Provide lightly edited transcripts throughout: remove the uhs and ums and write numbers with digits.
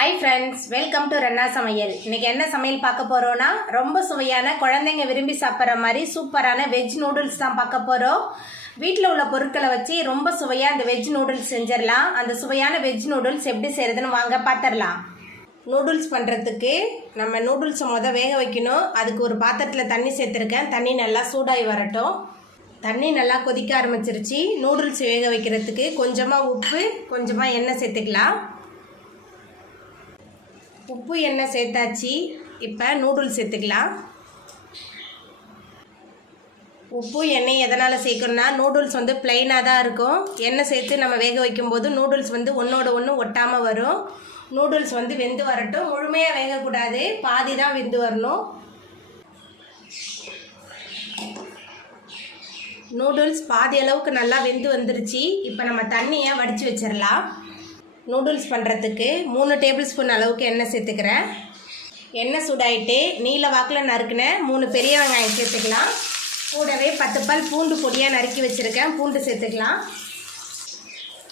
Hi friends, welcome to Renna Samayal. இன்னைக்கு என்ன சமையல் பார்க்க போறோம்னா ரொம்ப சுவையான குழந்தைங்க விரும்பி சாப்பிடுற மாதிரி சூப்பரான வெஜ் நூடுல்ஸ் தான் பார்க்க போறோம். வீட்ல உள்ள பொருட்களை வச்சு ரொம்ப சுவையா இந்த வெஜ் நூடுல்ஸ் செஞ்சிரலாம். அந்த சுவையான வெஜ் நூடுல்ஸ் எப்படி செய்யறதுன்னு வாங்க பாத்திரலாம். நூடுல்ஸ் பண்றதுக்கு நம்ம நூடுல்ஸ் வேக வைக்கணும். அதுக்கு ஒரு பாத்திரத்துல தண்ணி சேர்த்திருக்கேன். தண்ணி நல்லா சூடாகி வரட்டும். தண்ணி நல்லா கொதிக்க ஆரம்பிச்சிருச்சு. நூடுல்ஸ் வேக வைக்கிறதுக்கு கொஞ்சமா உப்பு, கொஞ்சமா எண்ணெய் சேர்த்துக்கலாம். உப்பு எண்ணெய் சேர்த்தாச்சு. இப்போ நூடுல்ஸ் சேர்த்துக்கலாம். உப்பு எண்ணெய் எதனால் சேர்க்கணும்னா நூடுல்ஸ் பிளெயினாக தான் இருக்கும். எண்ணெய் சேர்த்து நம்ம வேக வைக்கும்போது நூடுல்ஸ் ஒன்றோட ஒன்று ஒட்டாமல் வரும். நூடுல்ஸ் வெந்து வரட்டும். முழுமையாக வேகக்கூடாது, பாதி தான் வெந்து வரணும். நூடுல்ஸ் பாதி அளவுக்கு நல்லா வெந்து வந்துருச்சு. இப்போ நம்ம தண்ணியை வடித்து வச்சிடலாம். நூடுல்ஸ் பண்ணுறதுக்கு 3 டேபிள் ஸ்பூன் அளவுக்கு எண்ணெய் சேர்த்துக்கிறேன். எண்ணெய் சூடாயிட்டு நீல வாக்கில் நறுக்கின 3 பெரிய வெங்காயம் சேர்த்துக்கலாம். கூடவே 10 பல் பூண்டு பொடியாக நறுக்கி வச்சுருக்கேன். பூண்டு சேர்த்துக்கலாம்.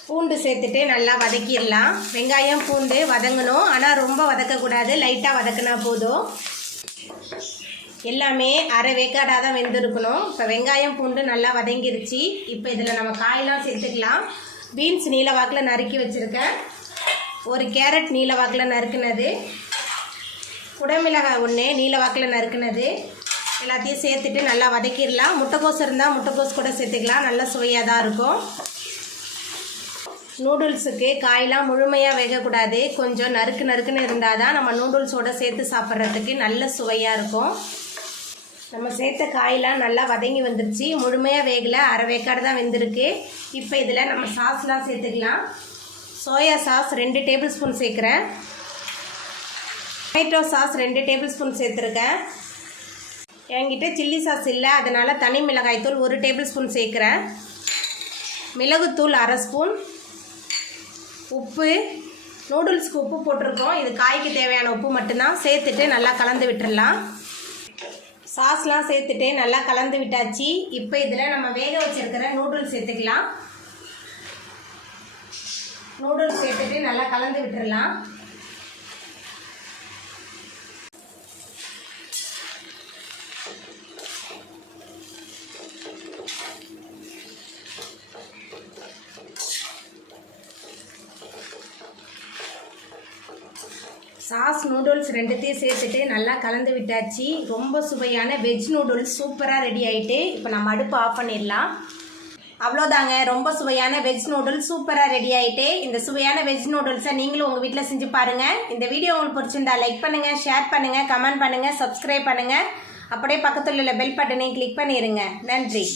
பூண்டு சேர்த்துட்டு நல்லா வதக்கிடலாம். வெங்காயம் பூண்டு வதங்கணும், ஆனால் ரொம்ப வதக்கக்கூடாது, லைட்டாக வதக்கினா போதும். எல்லாமே அரை வேக்காடாக தான் வெந்திருக்கணும். இப்போ வெங்காயம் பூண்டு நல்லா வதங்கிருச்சு. இப்போ இதில் நம்ம காயெல்லாம் சேர்த்துக்கலாம். பீன்ஸ் நீல வாக்கில் நறுக்கி வச்சுருக்கேன். ஒரு கேரட் நீல வாக்கில் நறுக்குனது, குடமிளகாய் 1 நீல வாக்கில் நறுக்குனது, எல்லாத்தையும் சேர்த்துட்டு நல்லா வதக்கிடலாம். முட்டைக்கோஸ் இருந்தால் முட்டைக்கோஸ் கூட சேர்த்துக்கலாம், நல்லா சுவையாக தான் இருக்கும். நூடுல்ஸுக்கு காயெலாம் முழுமையாக வேகக்கூடாது, கொஞ்சம் நறுக்குன்னு இருந்தால் தான் நம்ம நூடுல்ஸோடு சேர்த்து சாப்பிட்றதுக்கு நல்ல சுவையாக இருக்கும். நம்ம சேர்த்த காயெலாம் நல்லா வதங்கி வந்துருச்சு. முழுமையாக வேகலை, அரை வேக்காடு தான் வெந்திருக்கு. இப்போ இதில் நம்ம சாஸ்லாம் சேர்த்துக்கலாம். சோயா சாஸ் 2 டேபிள் ஸ்பூன் சேர்க்குறேன். டொமேட்டோ சாஸ் 2 டேபிள் ஸ்பூன் சேர்த்துருக்கேன். என்கிட்ட சில்லி சாஸ் இல்லை, அதனால் தனி மிளகாய்த்தூள் 1 டேபிள் ஸ்பூன் சேர்க்குறேன். மிளகுத்தூள் அரை ஸ்பூன். உப்பு, நூடுல்ஸ்க்கு உப்பு போட்டிருக்கோம், இது காய்க்கு தேவையான உப்பு மட்டும்தான். சேர்த்துட்டு நல்லா கலந்து விட்டுடலாம். சாஸ்லாம் சேர்த்துட்டு நல்லா கலந்து விட்டாச்சு. இப்போ இதில் நம்ம வேக வச்சுருக்கிற நூடுல்ஸ் சேர்த்துக்கலாம். நூடுல்ஸ் சேர்த்துட்டு நல்லா கலந்து விட்டுடலாம். சாஸ் நூடுல்ஸ் 2த்தையும் சேர்த்துட்டு நல்லா கலந்து விட்டாச்சு. ரொம்ப சுவையான வெஜ் நூடுல்ஸ் சூப்பராக ரெடி ஆகிட்டு இப்போ நம்ம அடுப்பு ஆஃப் பண்ணிடலாம். அவ்வளோதாங்க, ரொம்ப சுவையான வெஜ் நூடுல்ஸ் சூப்பராக ரெடி ஆகிட்டு. இந்த சுவையான வெஜ் நூடுல்ஸை நீங்களும் உங்கள் வீட்டில் செஞ்சு பாருங்கள். இந்த வீடியோ உங்களுக்கு பிடிச்சிருந்தா லைக் பண்ணுங்கள், ஷேர் பண்ணுங்கள், கமெண்ட் பண்ணுங்கள், சப்ஸ்கிரைப் பண்ணுங்கள். அப்படியே பக்கத்தில் உள்ள பெல் பட்டனையும் கிளிக் பண்ணிடுங்க. நன்றி.